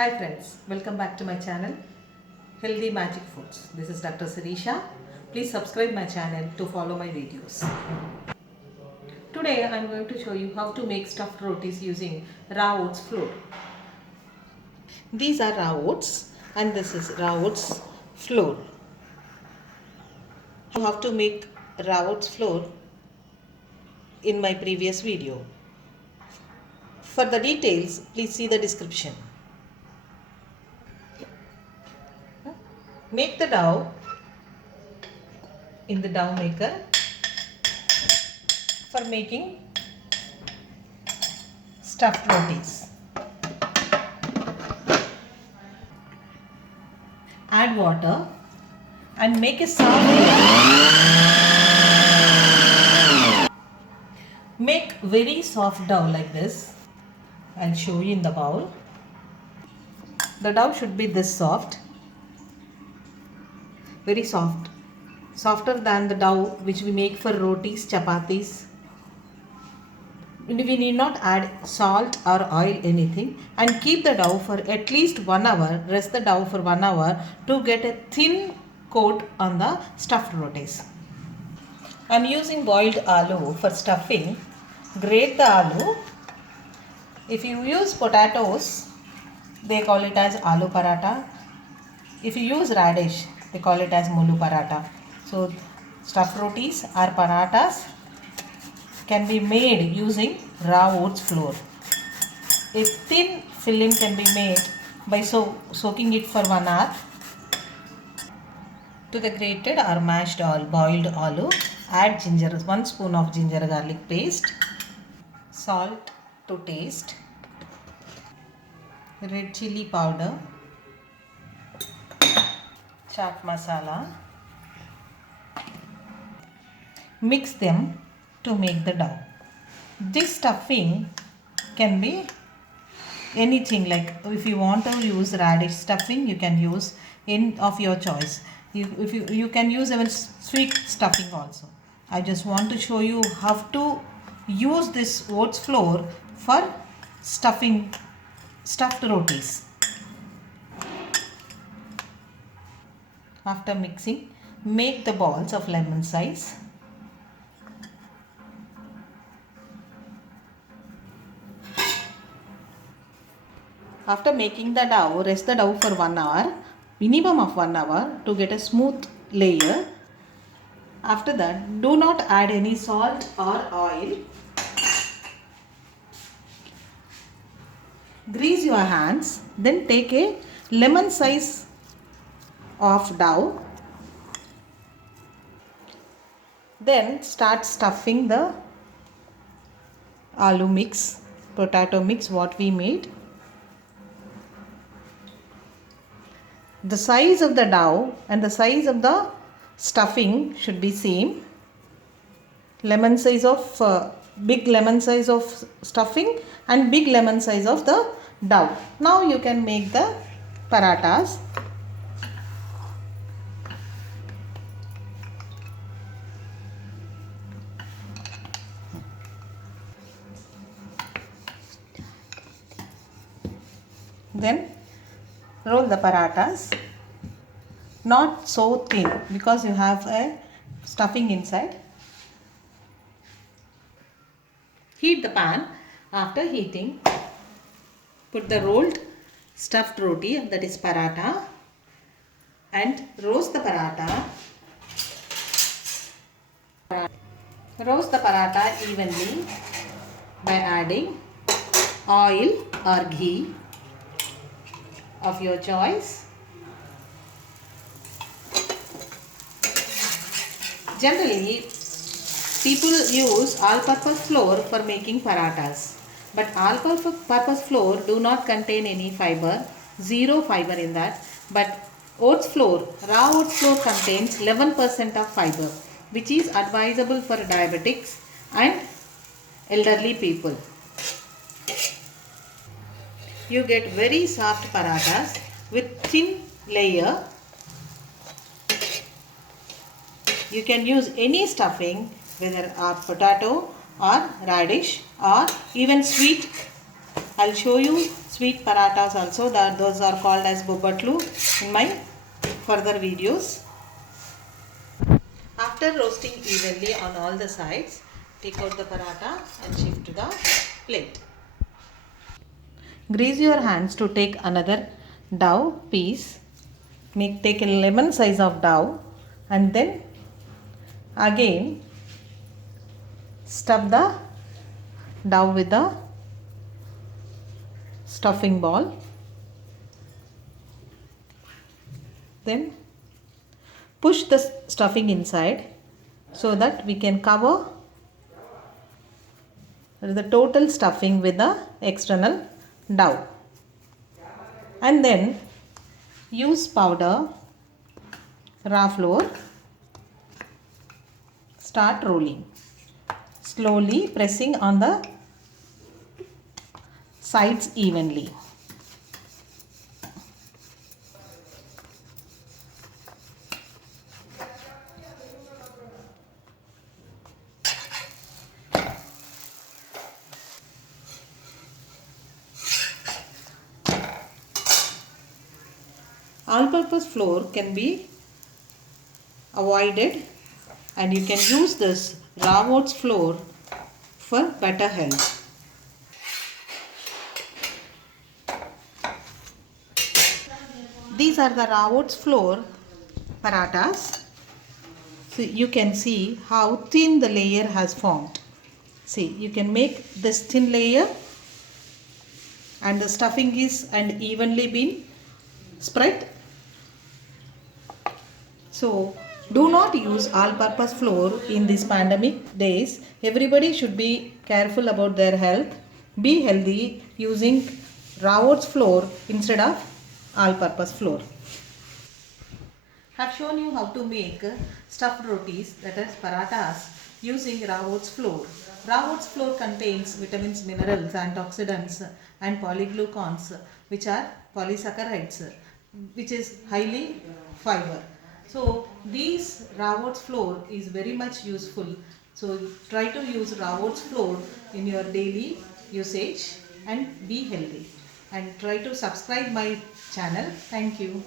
Hi friends, welcome back to my channel Healthy Magic Foods. This is Dr. Sirisha. Please subscribe my channel to follow my videos. Today I am going to show you how to make stuffed rotis using raw oats flour. These are raw oats and this is raw oats flour. How to make raw oats flour in my previous video. For the details, please see the description. Make the dough in the dough maker for making stuffed rotis. Add water and make a soft dough. Make very soft dough like this. I'll show you in the bowl. The dough should be this soft. Very soft. Softer than the dough which we make for rotis, chapatis. We need not add salt or oil anything, and keep the dough for at least 1 hour. Rest the dough for 1 hour to get a thin coat on the stuffed rotis. I am using boiled aloo for stuffing. Grate the aloo. If you use potatoes, they call it as aloo paratha. If you use radish, they call it as mulu paratha. So stuffed rotis or parathas can be made using raw oats flour. A thin filling can be made by soaking it for 1 hour. To the grated or mashed boiled aloo, add 1 spoon of ginger garlic paste, salt to taste, red chili powder, chaat masala. Mix them to make the dough. This stuffing can be anything, like if you want to use radish stuffing, you can use of your choice. You can use even sweet stuffing also. I just want to show you how to use this oats flour for stuffing stuffed rotis. After mixing, make the balls of lemon size. After making the dough, rest the dough for 1 hour, minimum of 1 hour, to get a smooth layer. After that, do not add any salt or oil. Grease your hands, then take a lemon size of dough. Then start stuffing the aloo mix, potato mix what we made. The size of the dough and the size of the stuffing should be same. Lemon size of big lemon size of stuffing and big lemon size of the dough. Now you can make the parathas. Then roll the parathas, not so thin because you have a stuffing inside. Heat the pan. After heating, put the rolled stuffed roti, that is paratha, and roast the paratha. Roast the paratha evenly by adding oil or ghee of your choice. Generally, people use all-purpose flour for making parathas, but all-purpose flour do not contain any fiber, zero fiber in that. But oats flour, raw oats flour contains 11% of fiber, which is advisable for diabetics and elderly people. You get very soft parathas with thin layer. You can use any stuffing, whether a potato or radish or even sweet I'll show you sweet parathas also, that those are called as bobbatlu in my further videos. After roasting evenly on all the sides, take out the paratha and shift to the plate. Grease your hands to take another dough piece. Take a lemon size of dough and then again stuff the dough with the stuffing ball. Then push the stuffing inside so that we can cover the total stuffing with the external dough. And then use powder, raw flour, start rolling. Slowly pressing on the sides evenly. All-purpose flour can be avoided and you can use this raw oats flour for better health. These are the raw oats flour parathas. So you can see how thin the layer has formed. See, you can make this thin layer and the stuffing is and evenly been spread. So do not use all-purpose flour in these pandemic days. Everybody should be careful about their health. Be healthy using raw oats flour instead of all-purpose flour. I have shown you how to make stuffed rotis, that is parathas, using raw oats flour. Raw oats flour contains vitamins, minerals, antioxidants and polyglucans, which are polysaccharides, which is highly fiber. So these raw oats flour is very much useful. So try to use raw oats flour in your daily usage and be healthy. And try to subscribe my channel. Thank you.